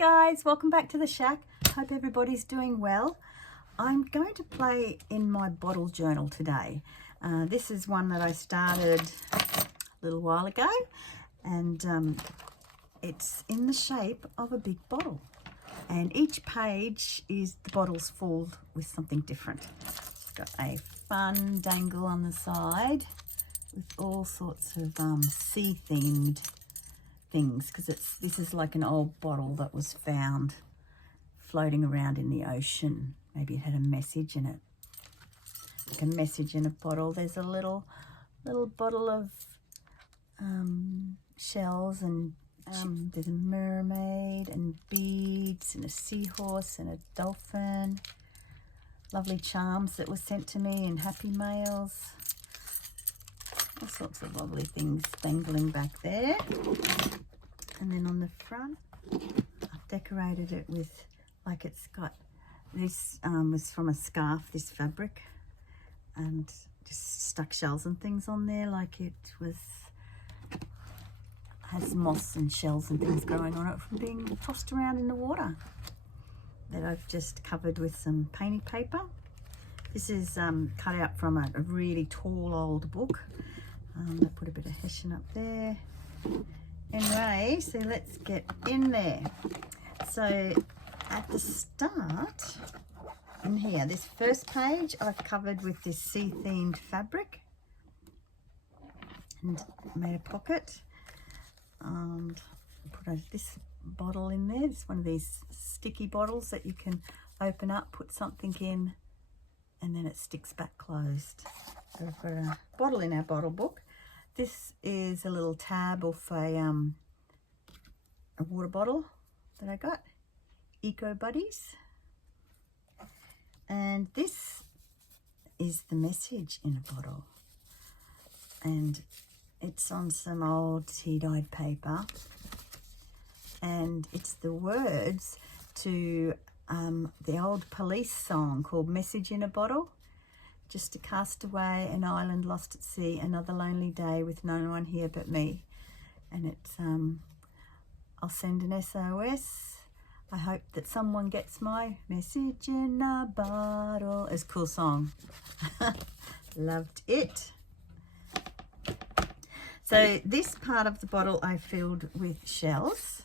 guys, welcome back to the shack. Hope everybody's doing well. I'm going to play in my bottle journal today. This is one that I started a little while ago, and it's in the shape of a big bottle, and each page is the bottle's filled with something different. It's got a fun dangle on the side with all sorts of sea themed things, because this is like an old bottle that was found floating around in the ocean. Maybe it had a message in it, like a message in a bottle. There's a little bottle of shells, and there's a mermaid and beads and a seahorse and a dolphin. Lovely charms that were sent to me in happy mails. All sorts of lovely things dangling back there. And then on the front, I've decorated it with, like, it's got, this was from a scarf, this fabric, and just stuck shells and things on there, like it was, has moss and shells and things growing on it from being tossed around in the water, that I've just covered with some painting paper. This is cut out from a really tall old book. I put a bit of hessian up there. Anyway, so let's get in there. So at the start, in here, this first page I've covered with this sea themed fabric and made a pocket, and put this bottle in there. It's one of these sticky bottles that you can open up, put something in, and then it sticks back closed. So we've got a bottle in our bottle book. This is a little tab of a water bottle that I got, Eco Buddies. And this is the message in a bottle. And it's on some old tea-dyed paper. And it's the words to the old Police song called Message in a Bottle. Just to cast away an island lost at sea, another lonely day with no one here but me. And it's, I'll send an SOS. I hope that someone gets my message in a bottle. It's a cool song. Loved it. So this part of the bottle I filled with shells.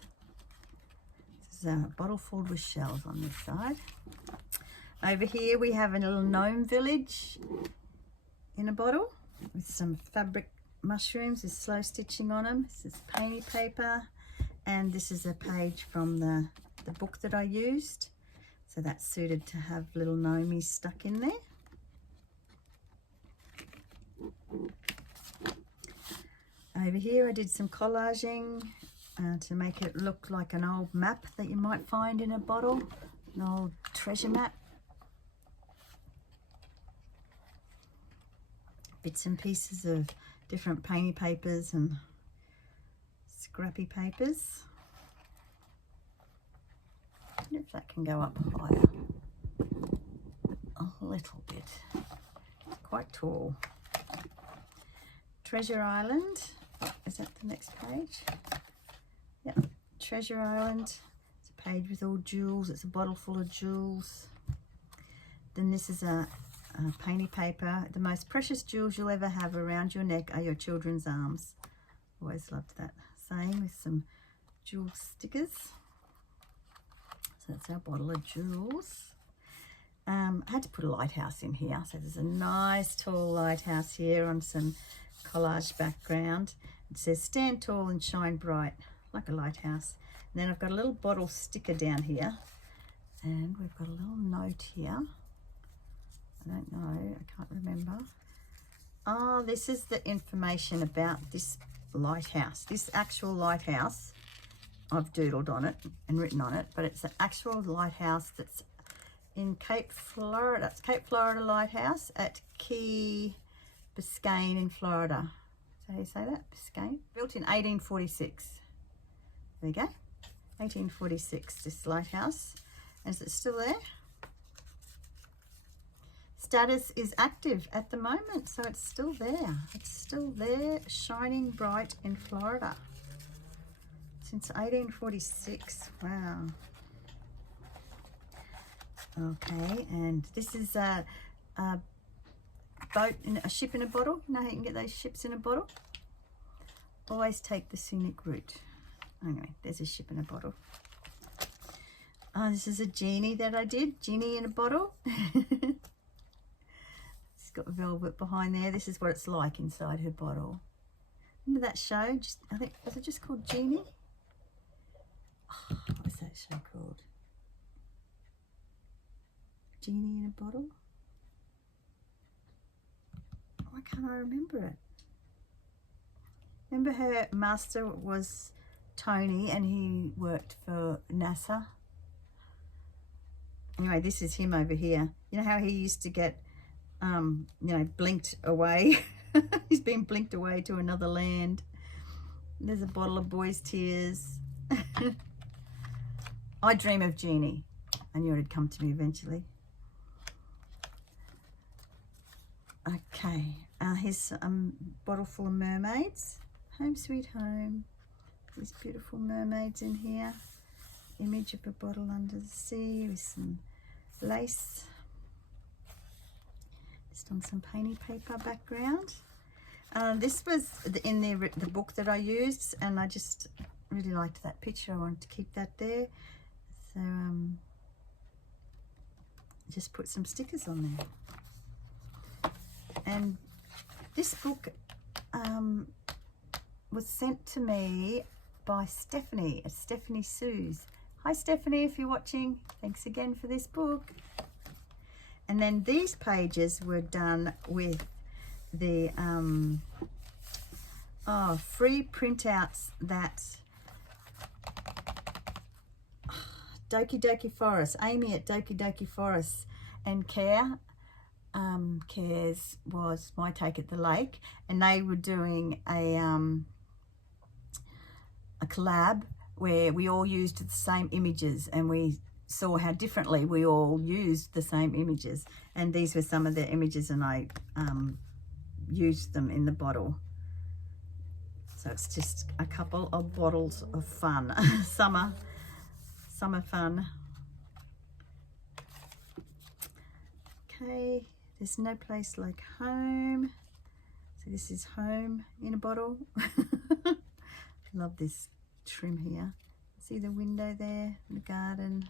This is a bottle filled with shells on this side. Over here we have a little gnome village in a bottle with some fabric mushrooms. There's slow stitching on them. This is painty paper, and this is a page from the book that I used. So that's suited to have little gnomies stuck in there. Over here I did some collaging to make it look like an old map that you might find in a bottle, an old treasure map. Bits and pieces of different painty papers and scrappy papers. I wonder if that can go up higher a little bit. It's quite tall. Treasure Island. Is that the next page? Yeah, Treasure Island. It's a page with all jewels. It's a bottle full of jewels. Then this is a painty paper. The most precious jewels you'll ever have around your neck are your children's arms. Always loved that saying, with some jewel stickers. So that's our bottle of jewels. I had to put a lighthouse in here. So there's a nice tall lighthouse here on some collage background. It says stand tall and shine bright like a lighthouse. And then I've got a little bottle sticker down here, and we've got a little note here. I don't know, I can't remember. Oh, this is the information about this lighthouse. This actual lighthouse, I've doodled on it and written on it, but it's an actual lighthouse that's in Cape Florida. It's Cape Florida Lighthouse at Key Biscayne in Florida. Is that how you say that? Biscayne? Built in 1846. There you go. 1846, this lighthouse. And is it still there? Status is active at the moment, so it's still there. It's still there, shining bright in Florida. since 1846. Wow. Okay, and this is a boat, a ship in a bottle. You know how you can get those ships in a bottle? Always take the scenic route. Anyway, there's a ship in a bottle. Oh, this is a genie that I did. Genie in a bottle. It's got velvet behind there. This is what it's like inside her bottle. Remember that show? I think, was it just called Genie? Oh, what was that show called? Genie in a bottle? Why can't I remember it? Remember her master was Tony and he worked for NASA. Anyway, this is him over here. You know how he used to get, you know, blinked away? He's been blinked away to another land. There's a bottle of Boy's Tears. I dream of Genie. I knew it'd come to me eventually. Okay, here's a bottle full of mermaids. Home sweet home. These beautiful mermaids in here. Image of a bottle under the sea with some lace. Just on some painty paper background. This was in the book that I used, and I just really liked that picture. I wanted to keep that there. So just put some stickers on there. And this book was sent to me by Stephanie at Stephanie Sue's. Hi Stephanie, if you're watching, thanks again for this book. And then these pages were done with the free printouts that Doki Doki Forest, Amy at Doki Doki Forest and Cares was My Take at the Lake, and they were doing a collab where we all used the same images, and we saw how differently we all used the same images. And these were some of the images, and I used them in the bottle. So it's just a couple of bottles of fun. summer fun. Okay, there's no place like home. So this is home in a bottle. Love this trim here. See the window there, the garden.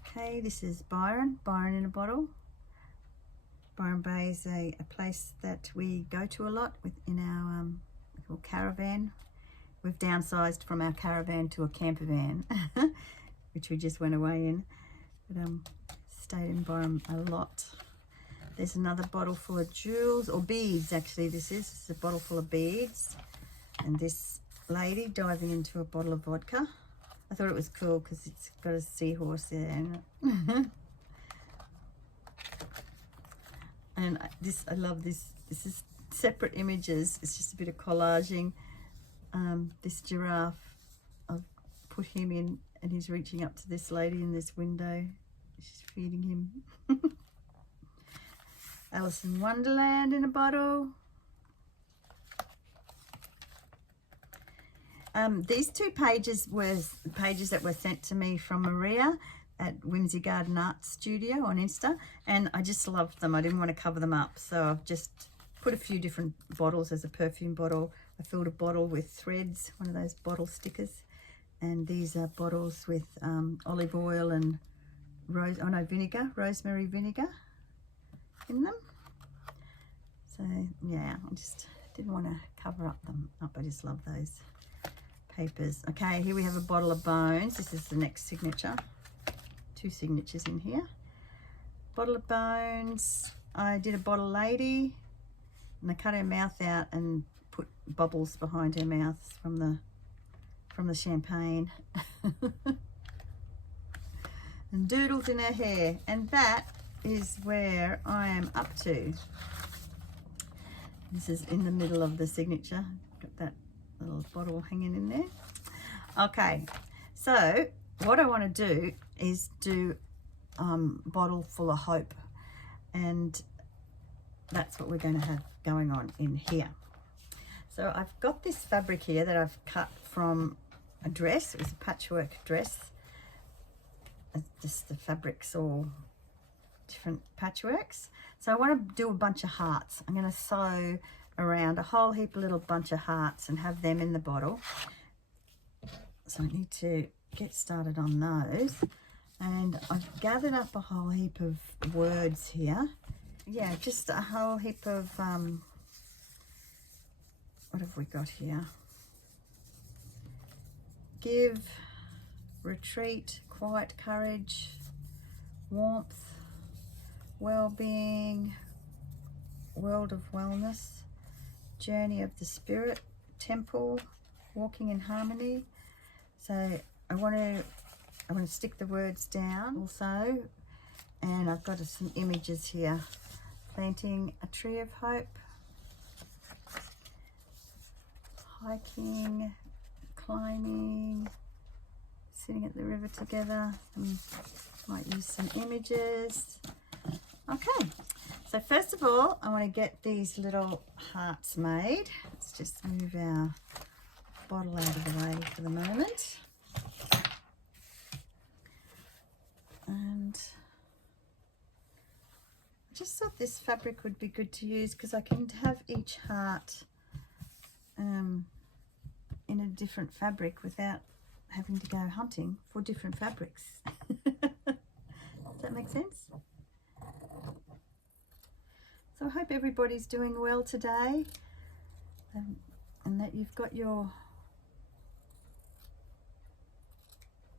Okay, this is Byron in a bottle. Byron Bay is a place that we go to a lot in our little caravan. We've downsized from our caravan to a camper van, which we just went away in. But stayed in Byron a lot. There's another bottle full of jewels, or beads actually this is. This is a bottle full of beads. And this lady diving into a bottle of vodka. I thought it was cool because it's got a seahorse there in it. And I love this. This is separate images. It's just a bit of collaging. This giraffe, I've put him in and he's reaching up to this lady in this window. She's feeding him. Alice in Wonderland in a bottle. These two pages were pages that were sent to me from Maria at Whimsy Garden Art Studio on Insta, and I just loved them. I didn't want to cover them up, so I've just put a few different bottles. As a perfume bottle, I filled a bottle with threads, one of those bottle stickers, and these are bottles with olive oil and rosemary vinegar in them. So yeah, I just didn't want to cover them up. I just love those papers. Okay, here we have a bottle of bones. This is the next signature. 2 signatures in here. Bottle of bones. I did a bottle lady, and I cut her mouth out and put bubbles behind her mouth from the champagne. And doodles in her hair, and that is where I am up to. This is in the middle of the signature. Got that little bottle hanging in there. Okay, so what I want to do is do bottle full of hope, and that's what we're going to have going on in here. So I've got this fabric here that I've cut from a dress. It was a patchwork dress. It's just the fabric's all different patchworks. So I want to do a bunch of hearts. I'm going to sew around a whole heap of little bunch of hearts and have them in the bottle. So I need to get started on those. And I've gathered up a whole heap of words here. Yeah, just a whole heap of, what have we got here? Give, retreat, quiet courage, warmth, well-being, world of wellness, journey of the spirit, temple, walking in harmony. So I want to stick the words down also, and I've got some images here. Planting a tree of hope, hiking, climbing, sitting at the river together. Might use some images. Okay, so first of all, I want to get these little hearts made. Let's just move our bottle out of the way for the moment. And I just thought this fabric would be good to use because I can have each heart in a different fabric without having to go hunting for different fabrics. Does that make sense? So I hope everybody's doing well today, and that you've got your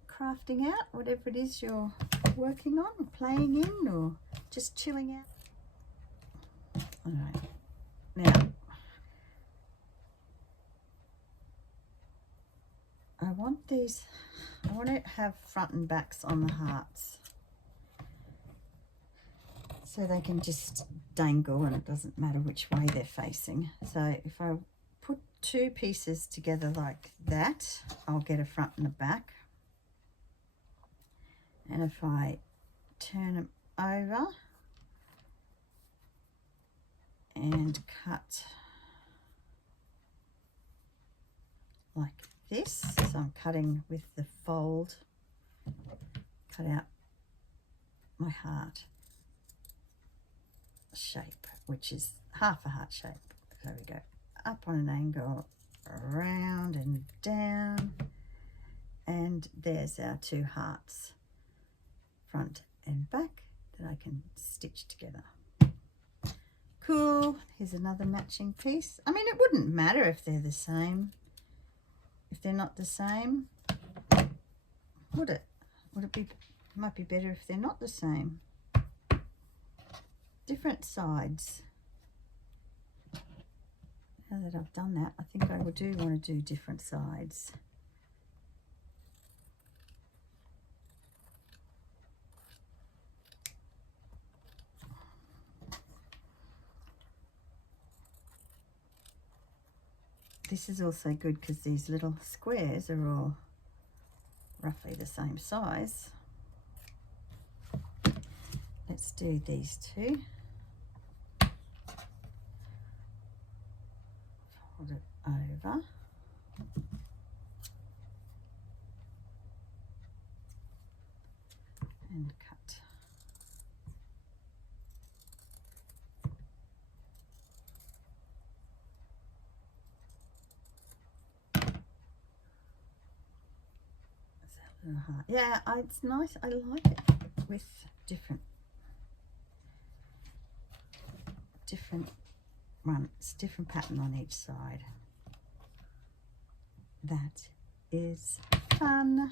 crafting out, whatever it is you're working on, or playing in, or just chilling out. All right, now I want to have front and backs on the hearts so they can just dangle and it doesn't matter which way they're facing. So if I put two pieces together like that, I'll get a front and a back. And if I turn them over and cut like this, so I'm cutting with the fold, cut out my heart shape, which is half a heart shape. There we go, up on an angle, around and down, and there's our two hearts, front and back, that I can stitch together. Cool. Here's another matching piece. I mean, it wouldn't matter if they're the same. If they're not the same, would it? Would it be? It might be better if they're not the same. Different sides. Now that I've done that, I think I do want to do different sides. This is also good because these little squares are all roughly the same size. Let's do these two. Fold it over. And cut. Yeah, it's nice. I like it with different ones, different pattern on each side. That is fun.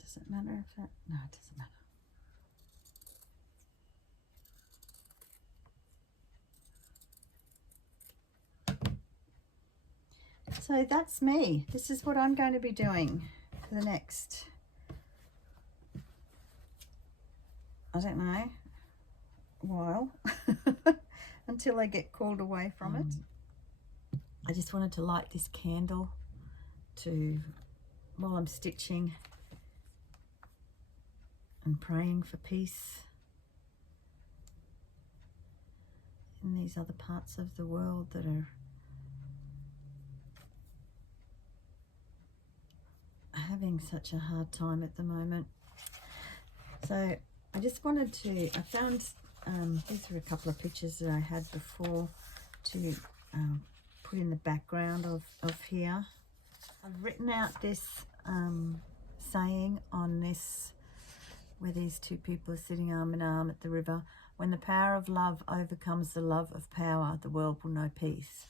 Does it matter if that? No, it doesn't matter. So that's me. This is what I'm going to be doing for the next, I don't know, while, until I get called away from it. I just wanted to light this candle to while I'm stitching and praying for peace in these other parts of the world that are having such a hard time at the moment. So I just wanted to, I found, these are a couple of pictures that I had before to put in the background of here. I've written out this saying on this, where these two people are sitting arm in arm at the river. When the power of love overcomes the love of power, the world will know peace.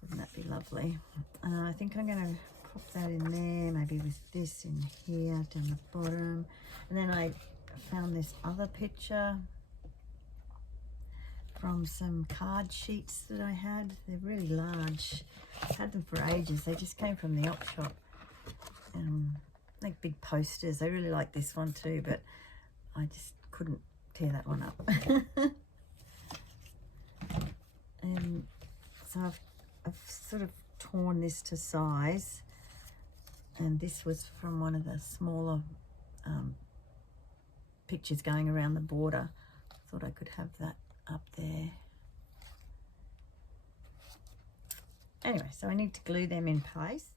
Wouldn't that be lovely? I think I'm going to pop that in there, maybe with this in here down the bottom. And then I found this other picture from some card sheets that I had. They're really large. I've had them for ages. They just came from the op shop. Like big posters. I really like this one too, but I just couldn't tear that one up. And so I've sort of torn this to size, and this was from one of the smaller pictures going around the border. I thought I could have that up there. Anyway, so I need to glue them in place.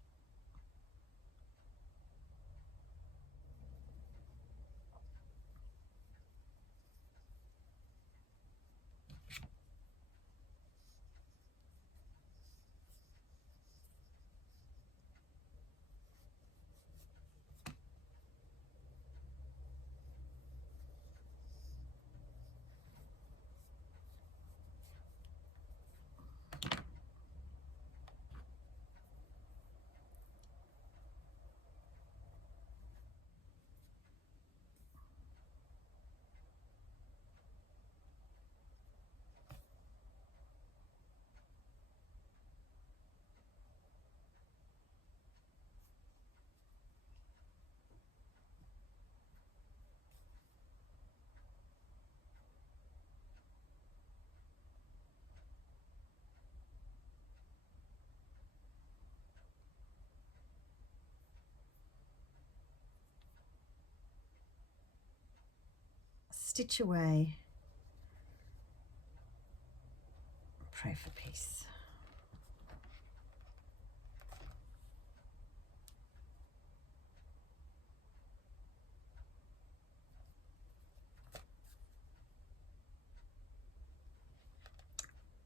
Stitch away. Pray for peace.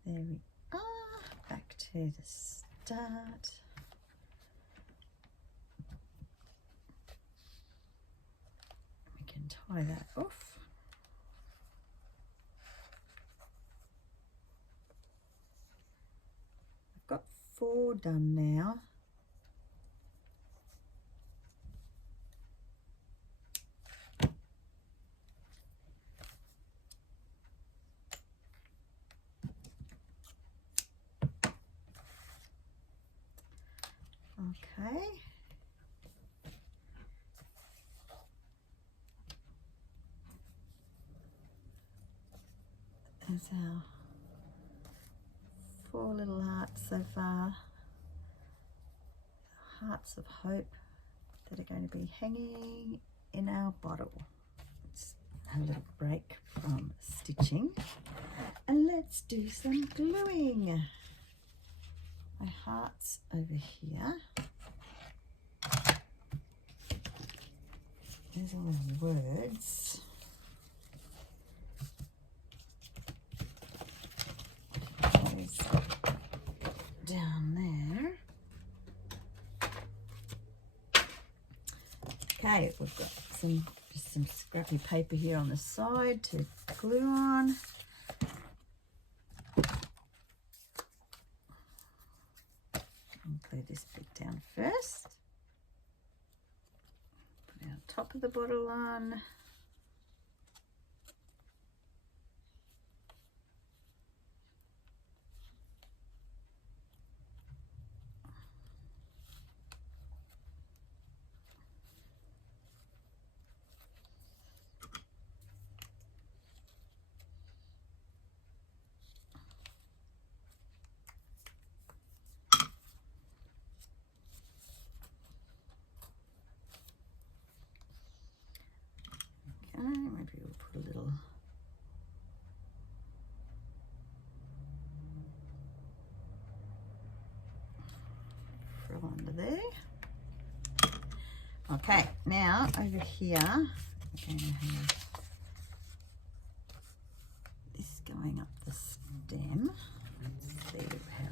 There we are. Back to the start. We can tie that off. Got 4 done now. Okay. There's our 4 little hearts so far. Hearts of hope that are going to be hanging in our bottle. Let's have a little break from stitching and let's do some gluing. My hearts over here. There's all the words. Those down there. Okay, we've got just some scrappy paper here on the side to glue on. I'll glue this bit down first. Put our top of the bottle on. maybe we'll put a little frill under there. Okay, now over here, I'm going to have this going up the stem. Let's see how.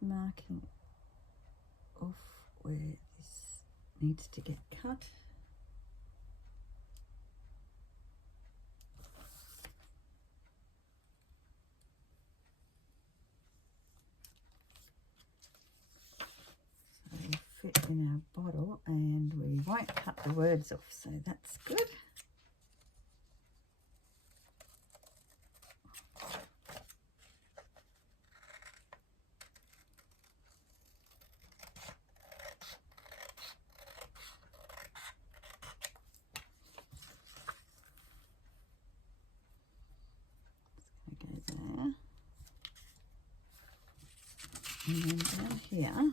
Marking off where this needs to get cut. So it'll fit in our bottle and we won't cut the words off, so that's good. And then down here,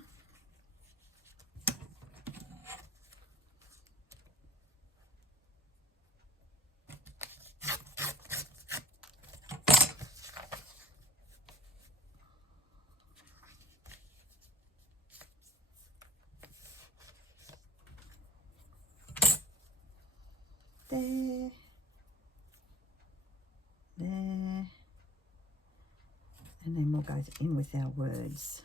there, and then we'll go in with our words.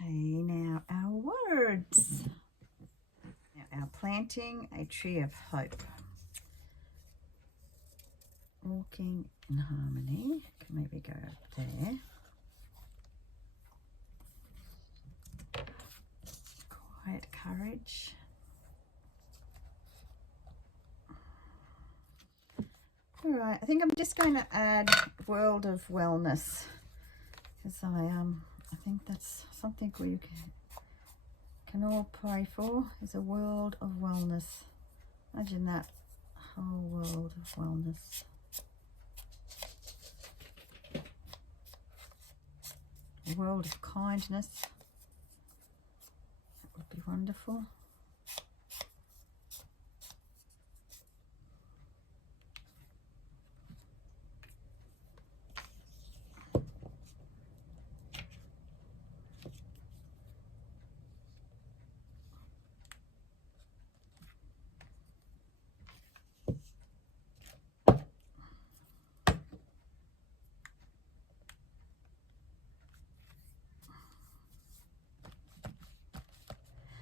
Okay, now our words. Now our planting a tree of hope. Walking in harmony. Can maybe go up there. Quiet courage. All right, I think I'm just going to add world of wellness because I think that's something we can all pray for, is a world of wellness. Imagine that, whole world of wellness. A world of kindness. That would be wonderful.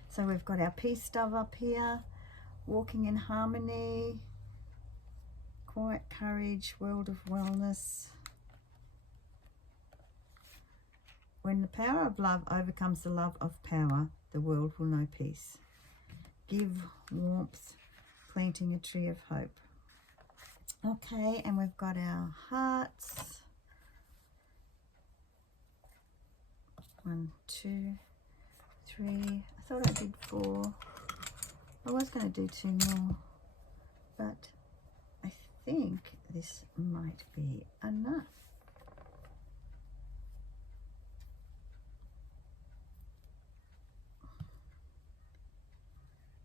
So we've got our peace dove up here, walking in harmony, quiet courage, world of wellness. When the power of love overcomes the love of power, the world will know peace. Give warmth, planting a tree of hope. Okay, and we've got our hearts. 1, 2, 3. I thought I did 4. I was going to do 2 more, but I think this might be enough.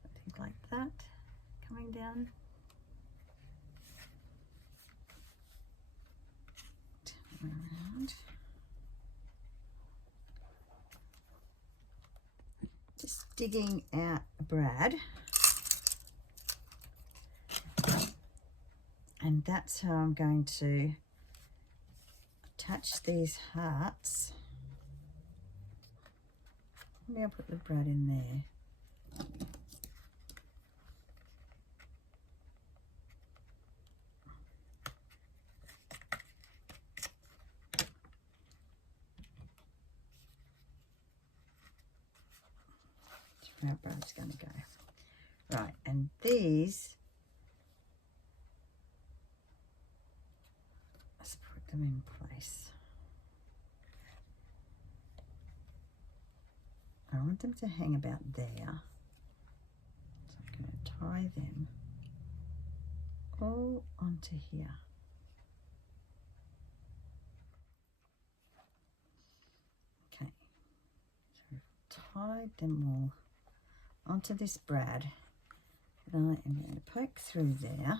I think like that, coming down. Turn around. Just digging out a brad. And that's how I'm going to attach these hearts. Maybe I'll put the brad in there. That's where our brad's going to go. Right, and these, let's put them in place. I want them to hang about there. So I'm going to tie them all onto here. Okay, so we've tied them all onto this brad. And I am going to poke through there.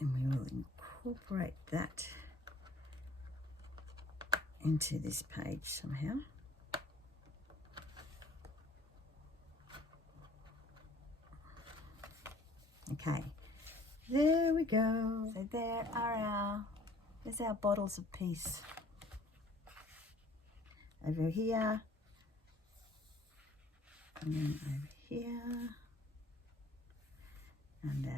And we will incorporate that into this page somehow. Okay, there we go. So there's our bottles of peace. Over here, and then over here, and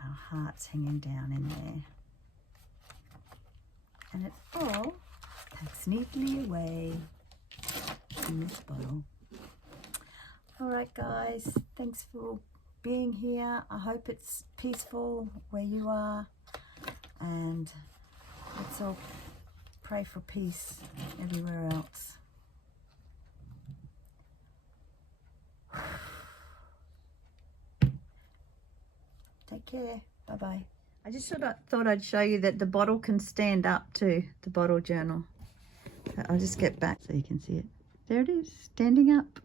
our hearts hanging down in there. And it all packs neatly away in this bottle. All right, guys, thanks for being here. I hope it's peaceful where you are, and let's all pray for peace everywhere else. Take care. Bye-bye. I just thought I'd show you that the bottle can stand up too, the bottle journal. I'll just get back so you can see it. There it is, standing up.